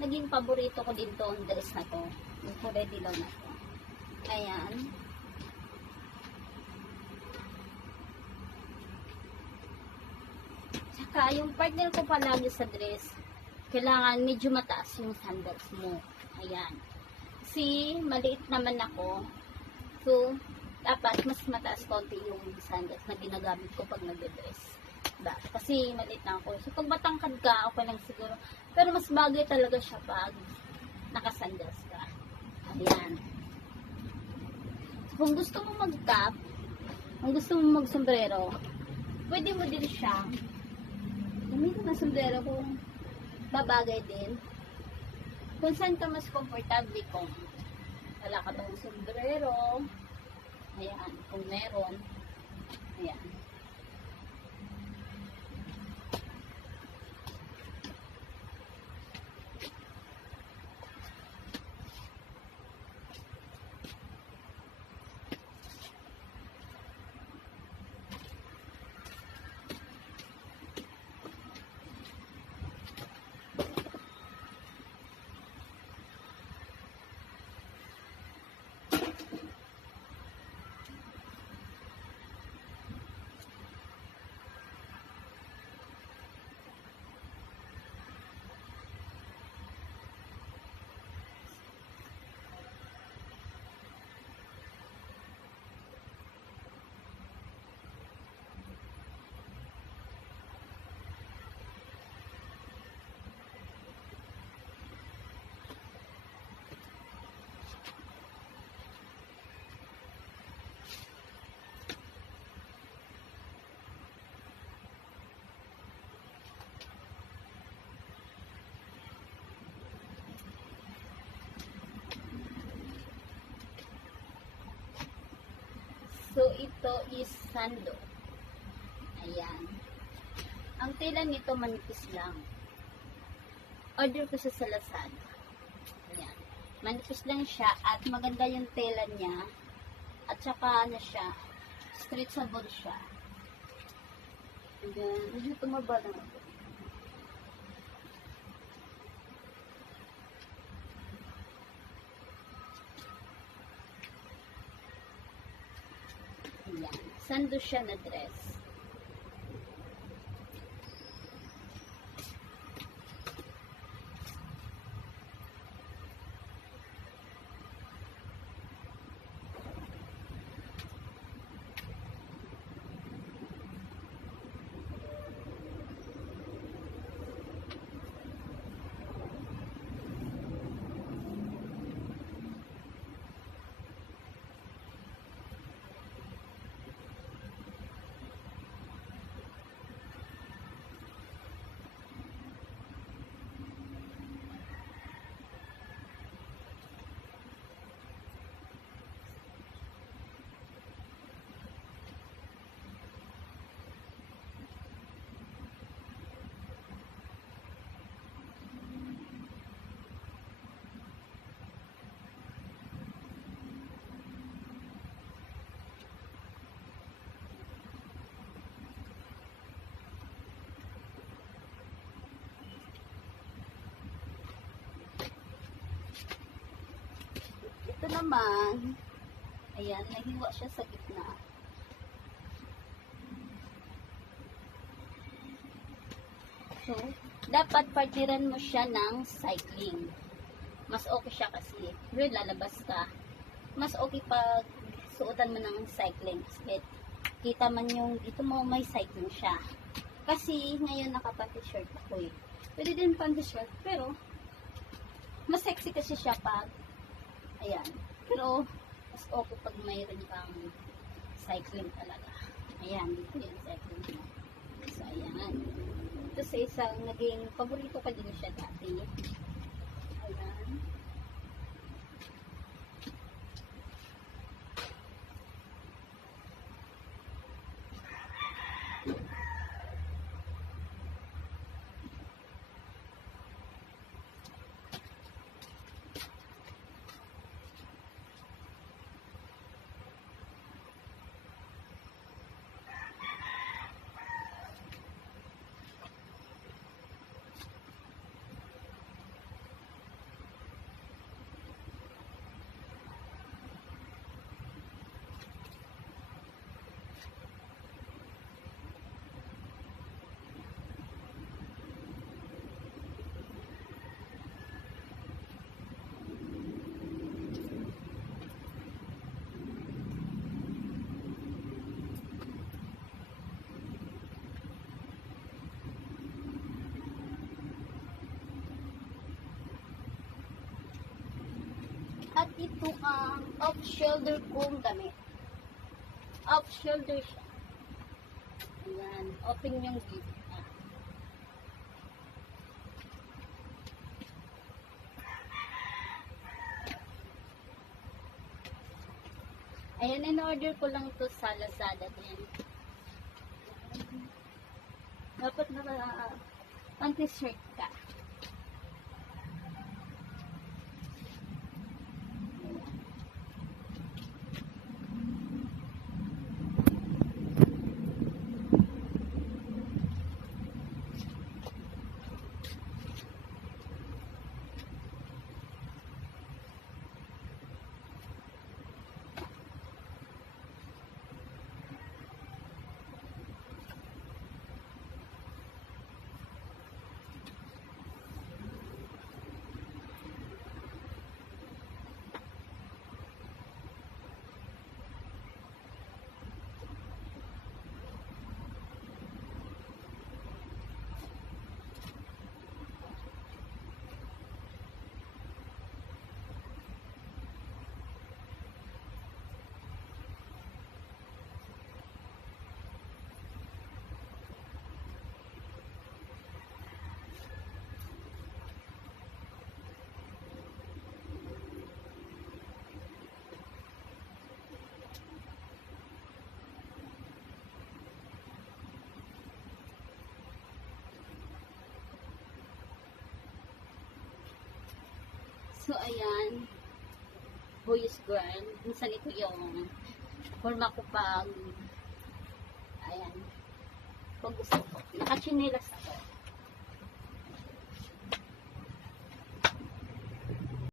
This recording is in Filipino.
naging paborito ko din tong dress na to. Yung kulay dilaw na to. Ayan. Tsaka yung partner ko palagi sa dress, kailangan medyo mataas yung sandals mo. Ayan. Kasi maliit naman ako. So, dapat mas mataas konti yung sandals na ginagamit ko pag nagde-dress. Diba? Kasi maliit na ako. So, pag matangkad ka, okay lang siguro. Pero mas bagay talaga siya pag nakasandals ka. Ayan. So, kung gusto mo mag-cap, kung gusto mo mag-sombrero, pwede mo din siya. Gamitin na sombrero kung babagay din. Kung saan ka mas komportable, kung wala ka bang sombrero, ayan, kung meron, ayan. So, ito is sando. Ayan. Ang tela nito manipis lang. Order ko sa Lazada. Ayan. Manipis lang siya at maganda yung tela niya. At saka ano siya, stretchable siya. Ayan. Medyo tumaba lang ako. Ayan. Sando siya na dress. Ito naman, ayan, nahiwa siya sa gitna. So, dapat partiran mo siya ng cycling. Mas okay siya kasi, yun, lalabas ka. Mas okay pag suotan mo ng cycling. Kasi kita man yung, dito mo may cycling siya. Kasi, ngayon naka-panty-shirt ako eh. Pwede din panty-shirt, pero, mas sexy kasi siya pag ayan. Pero, mas okay pag mayroon kang cycling talaga. Ayan, dito yung cycling mo. So, ayan. Ito sa isang naging paborito ka din siya dati. Ayan. ito ang off-shoulder kong damit. Off-shoulder siya. Ayan, open yung zip. Ayan, in-order ko lang ito sa Lazada din. Dapat panty-shirt ka. So, ayan. Boys girl. Minsan ito yung forma ko pag ayan. Pag gusto ko. Nakachinelas